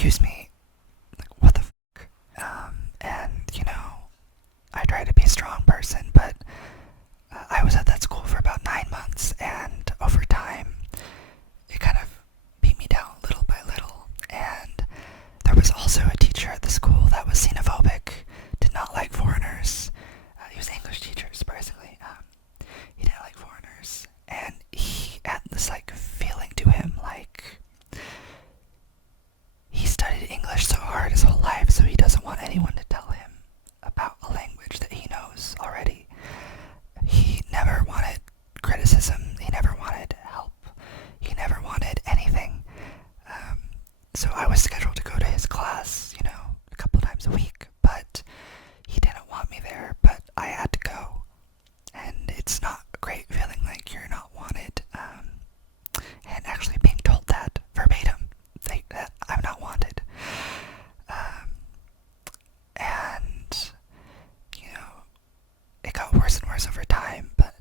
excuse me, like, what the fuck? And, I try to be a strong person, but I was at that school for about 9 months, and over time, it kind of beat me down little by little. And there was also a teacher at the school that was xenophobic, did not like foreigners. He was an English teacher, surprisingly. He didn't like foreigners, and he had this like feeling to him, like he studied English so hard his whole life, so he doesn't want anyone to tell him about a language that he knows already. He never wanted criticism. He never wanted help. He never wanted anything. So I was scheduled to go to his class, a couple times a week, but he didn't want me there, but I had to go. And it's not a great feeling like you're not wanted, and actually being told that verbatim, that I'm not wanted. And, it got worse and worse over time, but,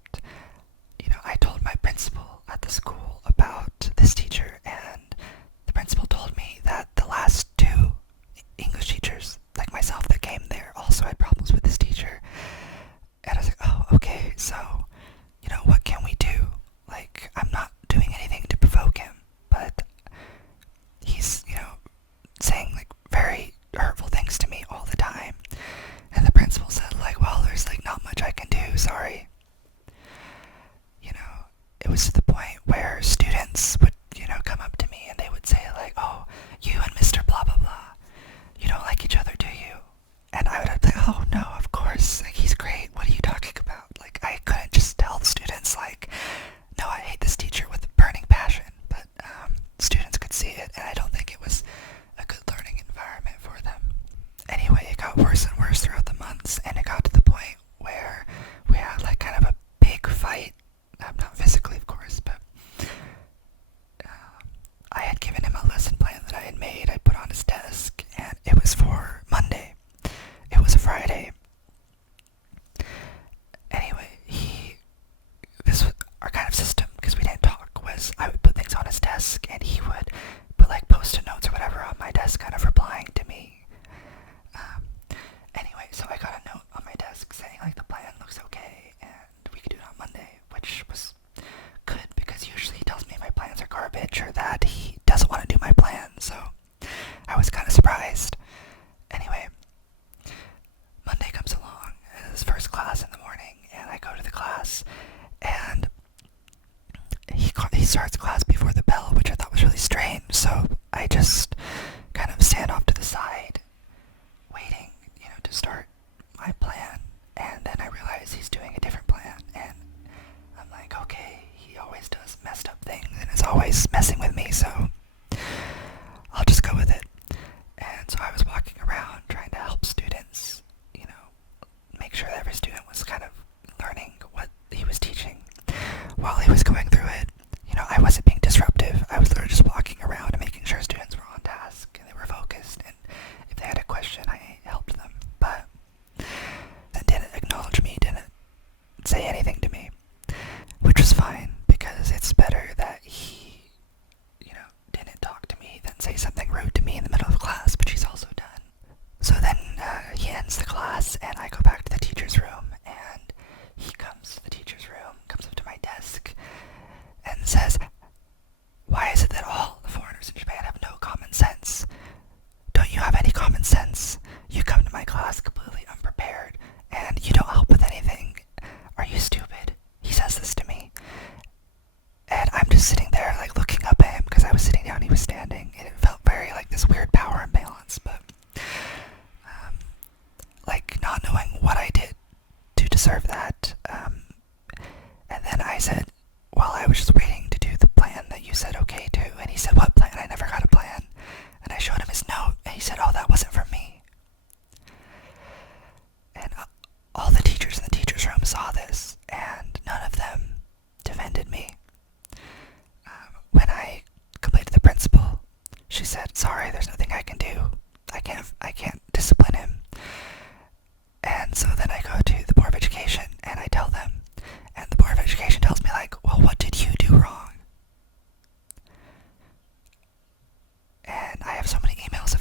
I told my principal at the school about this teacher, and the principal told me that the last two English teachers, like myself, that came there also had problems with this teacher. And I was like, oh, okay, so, what can we do? Like, I'm not doing anything to provoke him, but he's, saying, like, very hurtful things to me all the time. And the principal said, like, well, there's, like, not much I can do, sorry. It was to the point where students would, come up to me and they would say, like, oh, you and Mr. Blah, blah, blah, you don't like each other, do you? And I would be like, oh, no, of course, like, he's great, what are you talking about? Like, I couldn't just tell the students, like, no, I hate this teacher with burning passion, but students could see it, and I don't think it was a good learning environment for them. Anyway, it got worse and worse throughout the months, and it got to the point where we had, like, kind of a big fight. Not physically, of course, but I had given him a lesson plan that I had made. I put on his desk, and it was for Monday. It was a Friday. Anyway, this was our kind of system, because we didn't talk, was I would put things on his desk, and he would put, like, post-it notes or whatever on my desk, kind of replying to me. Anyway, so I got a note on my desk saying, like, the plan looks okay, and we could do it on Monday, which was good, because usually he tells me my plans are garbage, or that he doesn't want to do my plan, so I was kind of surprised. Anyway, Monday comes along, his first class in the morning, and I go to the class, and he starts class before the bell, which I thought was really strange, so I just kind of stand off to the side, waiting, to start my plan, and then I realize he's doing a different plan, and I'm like, okay, he always does messed up things, and is always messing with me, so I'll just go with it. And so I was walking around trying to help students, make sure that every student was kind of learning what he was teaching. While he was going through it, I wasn't being disruptive. I was literally just walking around and making sure students were on task and they were focused, and if they had a question, I helped them. But they didn't acknowledge me, didn't say anything to me, which was fine, because it's better that he, didn't talk to me than say something rude to me in the middle of class, which he's also done. So then he ends the class, and I go back to the teacher's room, and he comes to the teacher's room, comes up to my desk, and says, why is it that all the foreigners in Japan have no common sense? Don't you have any common sense? You come to my class completely unprepared, and you don't help with anything. Are you stupid? He says this to me. And I'm just sitting there, like, looking up at him, because I was sitting down, he was standing, and it felt very like this weird power imbalance, but like, not knowing what I did to deserve that. And then I said, well, I was just waiting to do the plan that you said okay to. And he said, what plan? I never got a plan. And I showed him his note, and he said, oh, that wasn't for me. And all the teachers in the teacher's room saw this, and none of them defended me. When I complained to the principal, she said, sorry, there's nothing I can do. I can't discipline him. And so then I go to the Board of Education, and I tell them, and the Board of Education tells me, like, well, what did you do wrong? And I have so many emails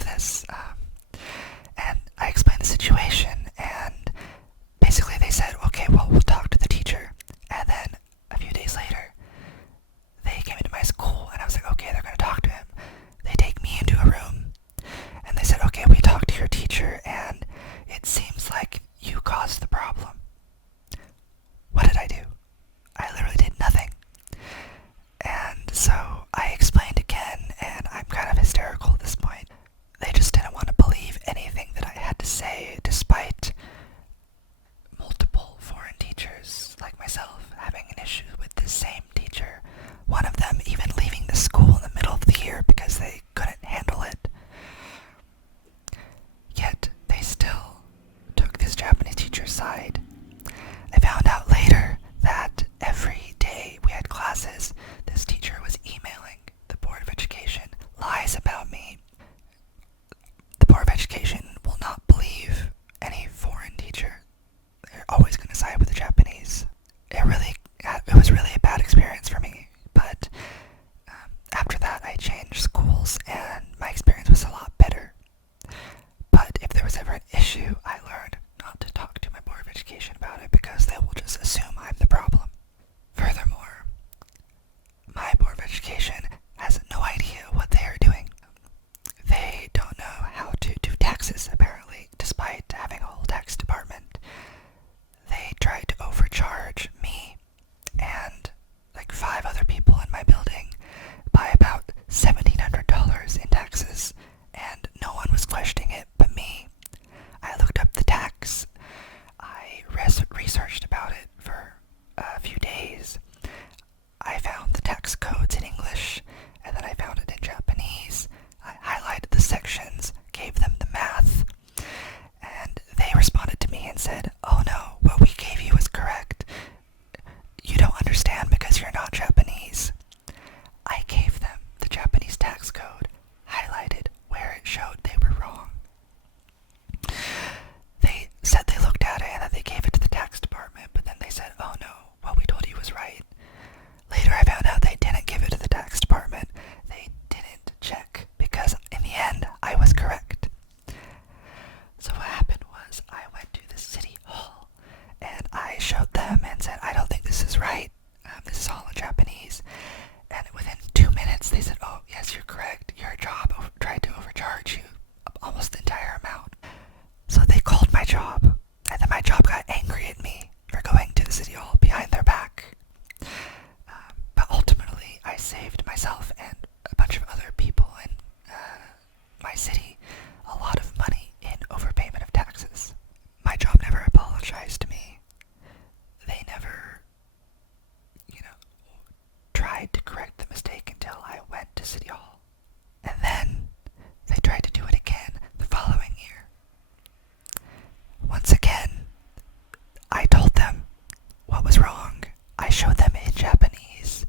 showed them in Japanese,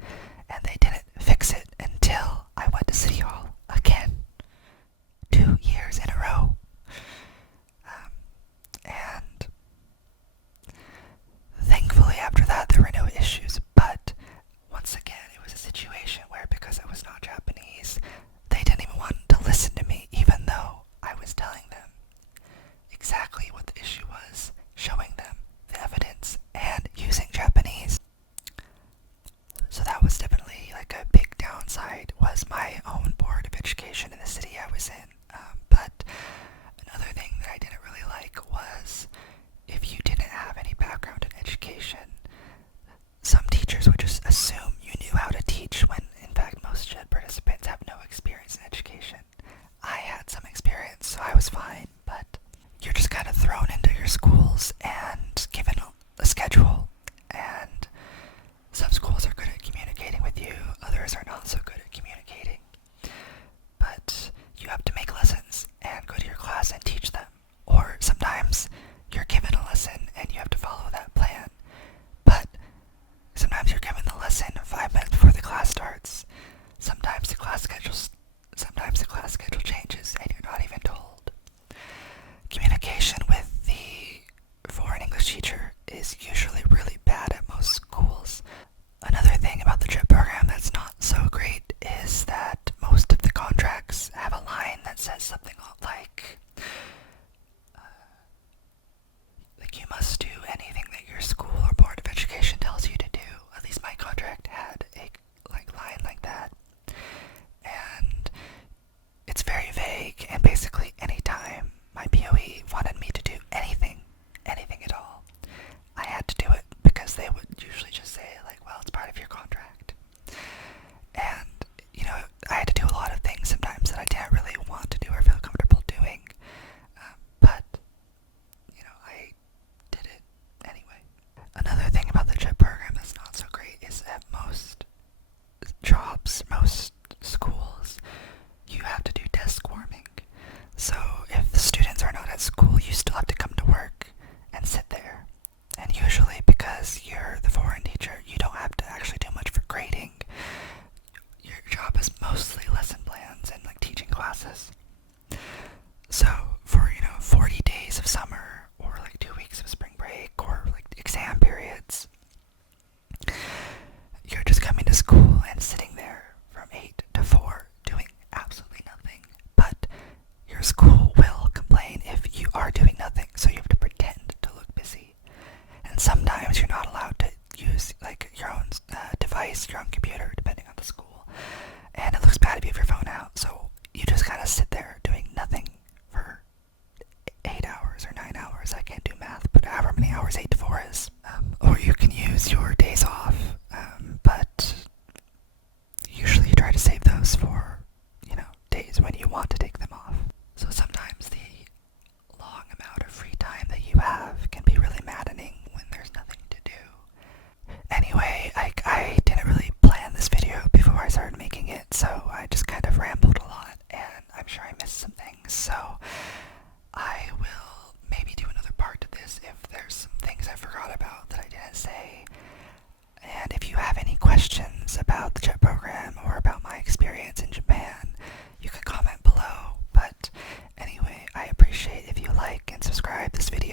and they didn't fix it until I went to City Hall again, 2 years in a row. And thankfully, after that, there were no issues. But once again, it was a situation where, because I was not Japanese, they didn't even want to listen to me, even though I was telling them exactly what the issue was, showing them the evidence, and using Japanese. So that was definitely like a big downside, was my own board of education in the city I was in. But another thing that I didn't really like was, if you didn't have any background in education, some teachers would just assume you knew how to teach when, in fact, most JED participants have no experience in education. I had some experience, so I was fine, but you're just kind of thrown into your schools and given a schedule, and some schools are good at communicating with you, others are not so good at communicating. But you have to make lessons and go to your class and teach them. Or sometimes you're given a lesson and you have to follow that plan. But sometimes you're given the lesson 5 minutes before the class starts. Sometimes the class schedule changes and you're not even told. Communication with the foreign English teacher is usually really bad at most schools. Another thing about the JET program that's not so great is that most of the contracts have a line that says something like you must do anything that your school or board of education tells you to do. At least my contract had a line like that. And it's very vague, and basically anytime my POE wanted me to do anything at all, I had to do it, because they would usually just say, like, well, it's part of your contract. And, I had to do a lot of things sometimes that I didn't really want to do or feel comfortable doing. But, I did it anyway. Another thing about the JET program that's not so great is that most jobs, most schools, you have to do desk warming. So if the students are not at school, you still have to come to work and sit there. And usually, because you're the foreign teacher, you don't have to actually do much for grading. Your job is mostly lesson plans and teaching classes. So for 40 days of summer, or 2 weeks of spring break, or exam periods, you're just coming to school and sitting there from 8 to 4 doing absolutely nothing. But your school will complain if you are doing nothing, so you have to pretend to look busy. And sometimes you're not allowed to use your own device, your own computer, depending on the school. And it looks bad if you have your phone out, so you just kind of sit there doing nothing for 8 hours or 9 hours. I can't do math, but however many hours 8 to 4 is. Or you can use your days off, but usually you try to save those for, days when you want to take them off. So sometimes the long amount of free time that you have can be really maddening when there's nothing to do. Anyway, I didn't really plan this video before I started making it, so I just kind of rambled a lot, and I'm sure I missed some things, so I will maybe do another part to this if there's some things I forgot about that I didn't say. And if you have any questions about the JET program or about my experience in Japan, you can comment below. But anyway, I appreciate if you like and subscribe this video.